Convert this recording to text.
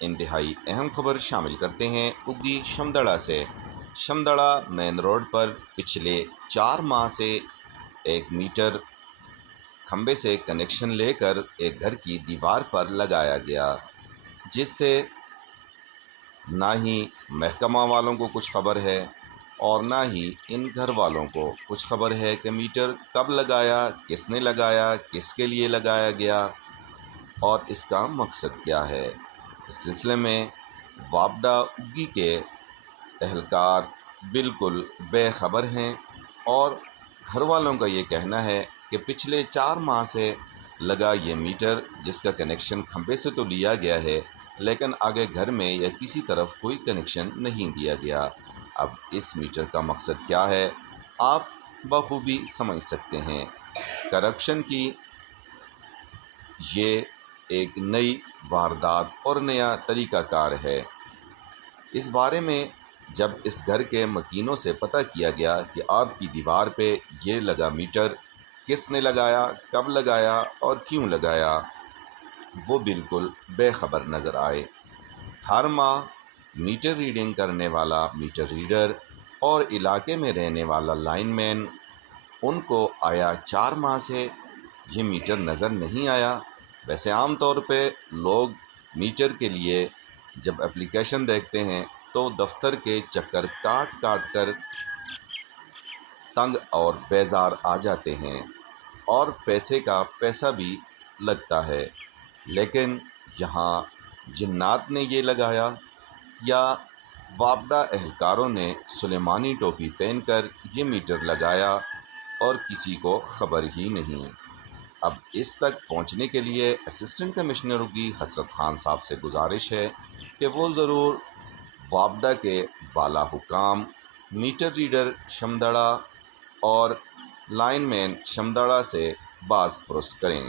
انتہائی اہم خبر شامل کرتے ہیں اگی شمدڑا سے۔ شمدڑا مین روڈ پر پچھلے 4 ماہ سے 1 میٹر کھمبے سے کنیکشن لے کر ایک گھر کی دیوار پر لگایا گیا، جس سے نہ ہی محکمہ والوں کو کچھ خبر ہے اور نہ ہی ان گھر والوں کو کچھ خبر ہے کہ میٹر کب لگایا، کس نے لگایا، کس کے لیے لگایا گیا اور اس کا مقصد کیا ہے۔ اس سلسلے میں وابڈا اگی کے اہلکار بالکل بے خبر ہیں اور گھر والوں کا یہ کہنا ہے کہ پچھلے 4 ماہ سے لگا یہ میٹر، جس کا کنیکشن کھمبے سے تو لیا گیا ہے لیکن آگے گھر میں یا کسی طرف کوئی کنیکشن نہیں دیا گیا۔ اب اس میٹر کا مقصد کیا ہے آپ بخوبی سمجھ سکتے ہیں۔ کرپشن کی یہ ایک نئی واردات اور نیا طریقہ کار ہے۔ اس بارے میں جب اس گھر کے مکینوں سے پتہ کیا گیا کہ آپ کی دیوار پہ یہ لگا میٹر کس نے لگایا، کب لگایا اور کیوں لگایا، وہ بالکل بے خبر نظر آئے۔ ہر ماہ میٹر ریڈنگ کرنے والا میٹر ریڈر اور علاقے میں رہنے والا لائن مین، ان کو آیا 4 ماہ سے یہ میٹر نظر نہیں آیا۔ ویسے عام طور پہ لوگ میٹر کے لیے جب اپلیکیشن دیکھتے ہیں تو دفتر کے چکر کاٹ کر تنگ اور بیزار آ جاتے ہیں اور پیسے کا پیسہ بھی لگتا ہے، لیکن یہاں جنات نے یہ لگایا یا وابڈا اہلکاروں نے سلیمانی ٹوپی پہن کر یہ میٹر لگایا اور کسی کو خبر ہی نہیں۔ اب اس تک پہنچنے کے لیے اسسٹنٹ کمشنر کی حسرت خان صاحب سے گزارش ہے کہ وہ ضرور وابڈا کے بالا حکام، میٹر ریڈر شمدڑا اور لائن مین شمدڑا سے باز پرس کریں۔